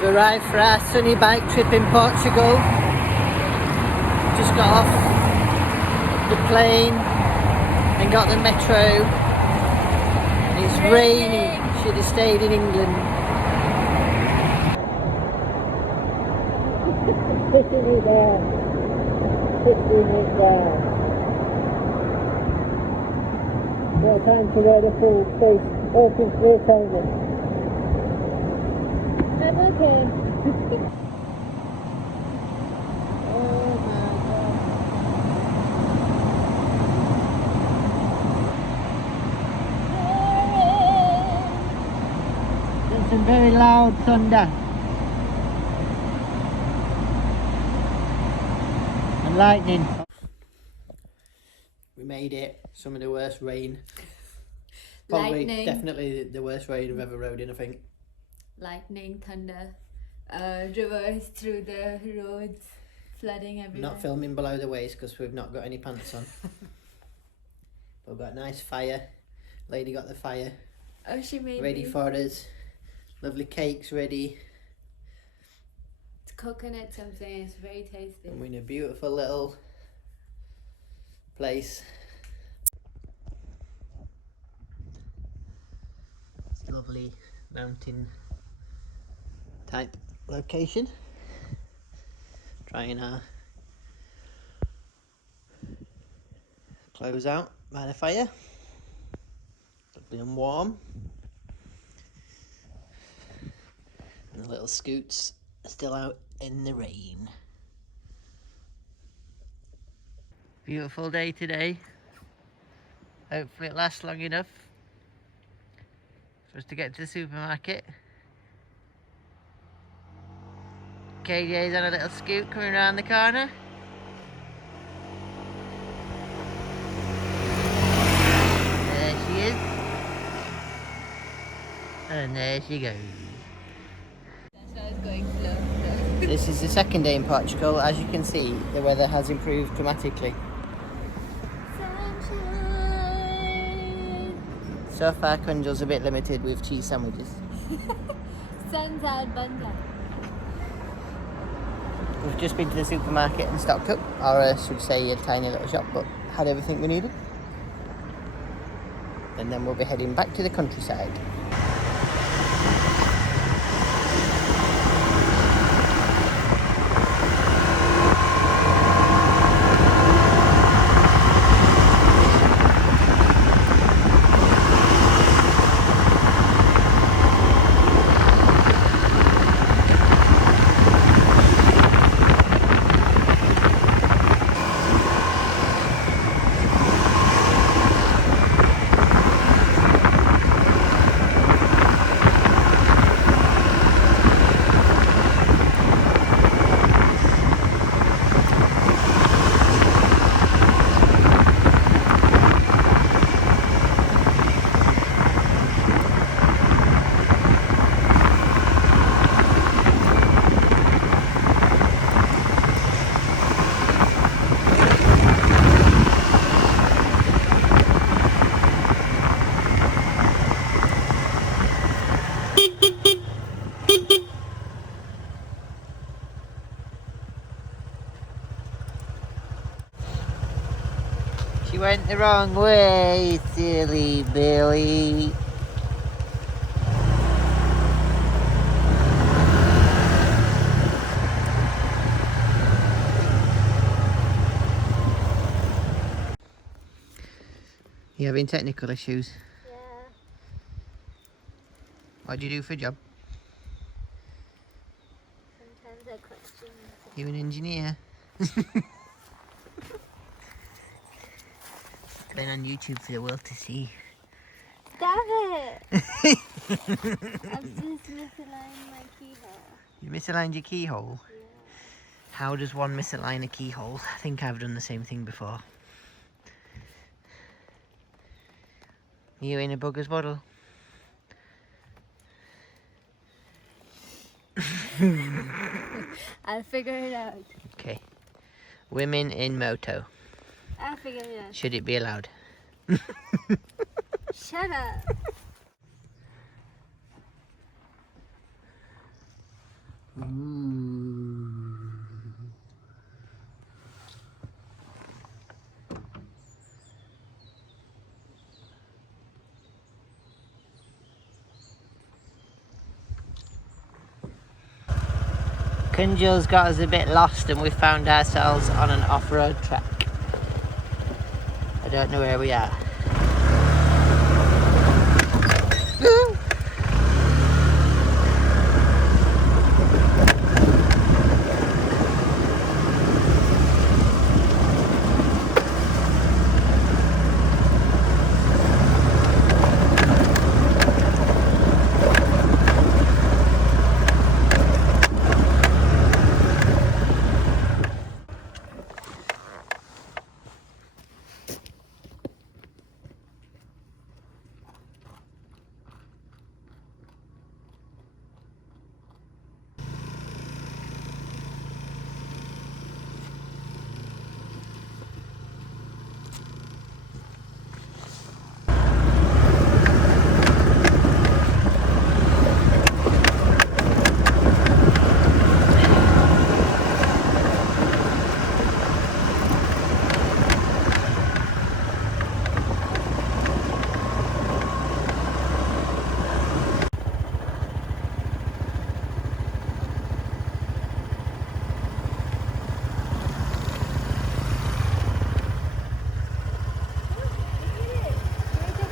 We've arrived for our sunny bike trip in Portugal. Just got off the plane and got the metro. It's raining. Should have stayed in England. Putting it there. Putting it there. No time to wear the full face open face helmet. I'm okay. Oh my god. There's some very loud thunder. And lightning. We made it. Some of the worst rain. Probably, definitely the worst rain I've ever rode in, I think. Lightning, thunder, rivers through the roads, flooding everywhere. Not filming below the waist because we've not got any pants on. But we've got a nice fire. Lady got the fire. Oh, she made ready for us. Lovely cakes ready. It's coconut something. It's very tasty. And we're in a beautiful little place. It's a lovely mountain type location. Trying our clothes out by the fire. Lovely and warm. And the little scoots are still out in the rain. Beautiful day today. Hopefully it lasts long enough for us to get to the supermarket. KJ's on a little scoot coming around the corner. There she is. And there she goes. That's why I was going slow. This is the second day in Portugal. As you can see, the weather has improved dramatically. Sunshine. So far, Kunjal's a bit limited with cheese sandwiches. Sun's out, buns out. We've just been to the supermarket and stocked up, or I should say a tiny little shop, but had everything we needed. And then we'll be heading back to the countryside. She went the wrong way, silly Billy. You having technical issues? Yeah. What do you do for a job? Sometimes I question. You an engineer? Going on YouTube for the world to see. Stop it! I've just misaligned my keyhole. You misaligned your keyhole? Yeah. How does one misalign a keyhole? I think I've done the same thing before. Are you in a bugger's bottle? I'll figure it out. Okay. Women in moto. I'll figure it out. Should it be allowed? Shut up. Kunjal's got us a bit lost and we found ourselves on an off-road track. I don't know where we are.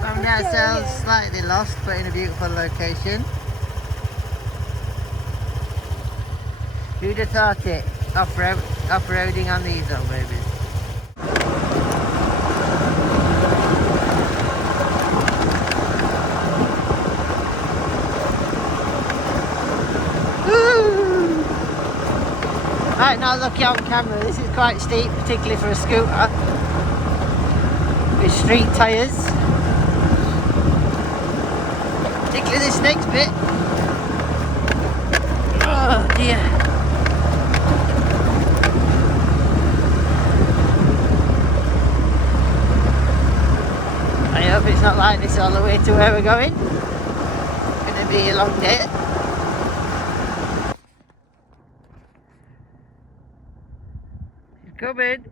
Found ourselves slightly lost but in a beautiful location. Who'd have thought it? Off-roading on these little babies. Woo! Right, now lucky on camera, this is quite steep, particularly for a scooter. With street tyres. Particularly this next bit. Oh dear. I hope it's not like this all the way to where we're going. It's going to be a long day. She's coming.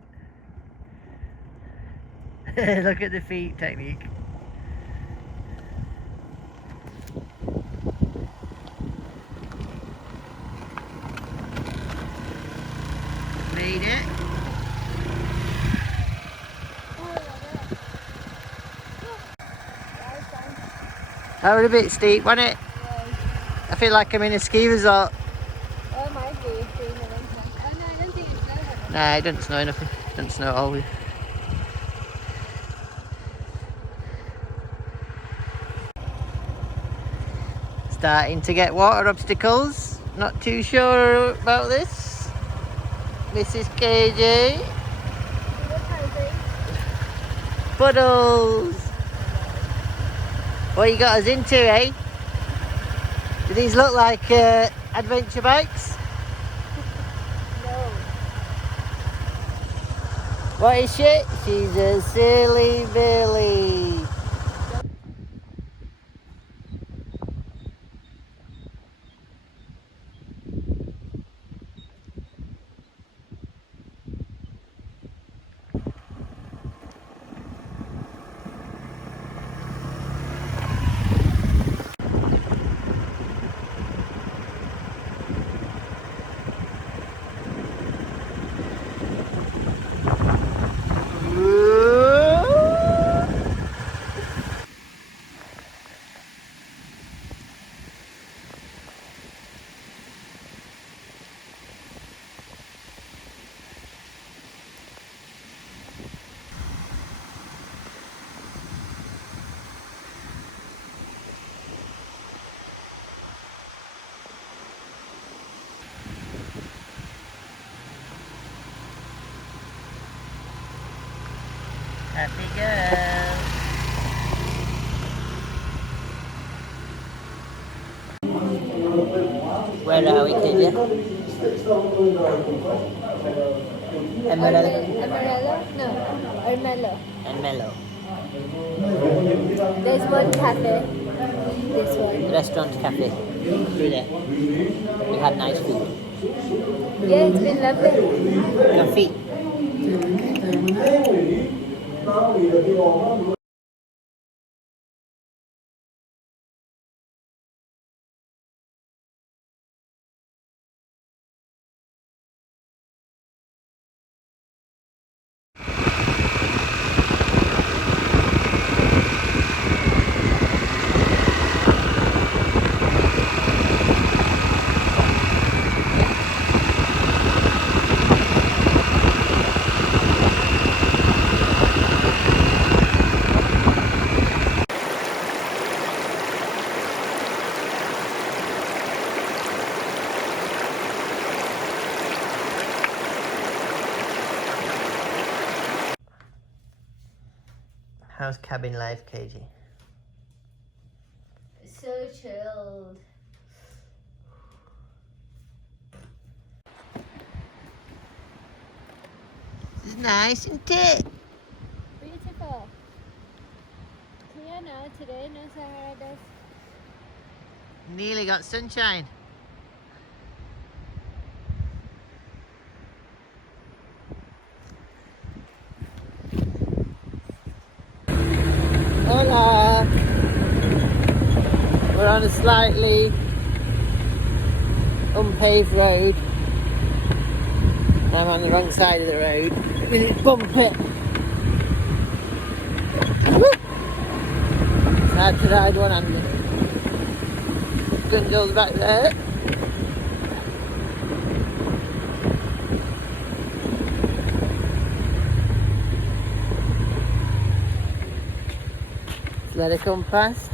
Look at the feet technique. Made it. That was a bit steep, wasn't it? I feel like I'm in a ski resort. Oh, it might be. Oh, no, I don't think it's snowing. Nah, it doesn't snow nothing. It doesn't snow at all. Starting to get water obstacles. Not too sure about this. Mrs. KJ. Puddles. What you got us into, eh? Do these look like adventure bikes? No. What is she? She's a silly Billy. Happy girl. Where are we, Kenya? Emerald Amarillo? No. Ermelo. and Mellow. There's one cafe. This one. Restaurant cafe. Through there. We had nice food. Yeah, it's been lovely. Coffee. How's cabin life, KG? So chilled. This is nice, isn't it? Beautiful. Clear now today, no Sahara dust. Nearly got sunshine. Hola! We're on a slightly unpaved road. I'm on the wrong side of the road. It's bumpy. It's hard to ride one-handed. Gundle's back there. Let's let her come past.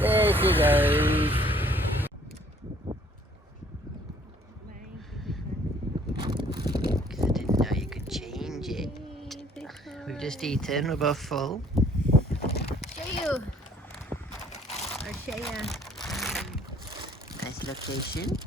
There she goes. Because I didn't know you could change it. We've just eaten, we're both full. Show you. I'll show you. Nice location.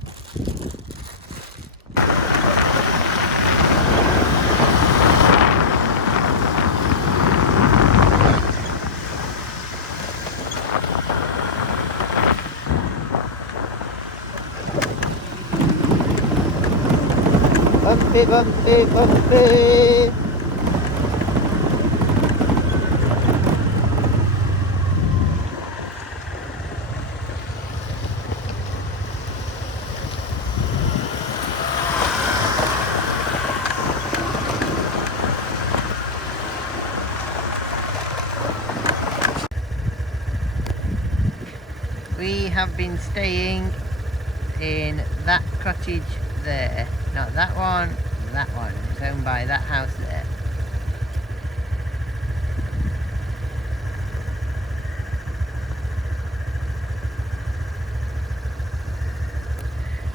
Bumpy, bumpy, bumpy. We have been staying in that cottage there. Not that one, that one. It's owned by that house there.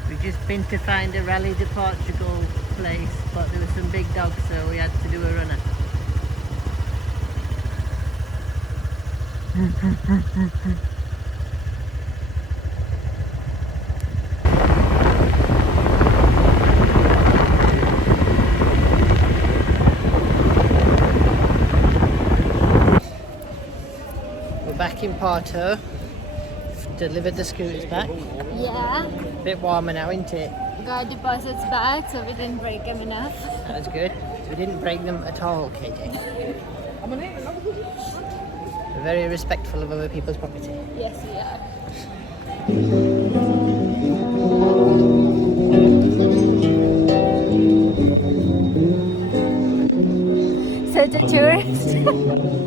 We've just been to find a Rally de Portugal place, but there were some big dogs, so we had to do a runner. Back in Porto, delivered the scooters back. Yeah. Bit warmer now, isn't it? Got deposits back, so we didn't break them enough. That's good. We didn't break them at all, KJ. We're very respectful of other people's property. Yes, we are. Such a tourist.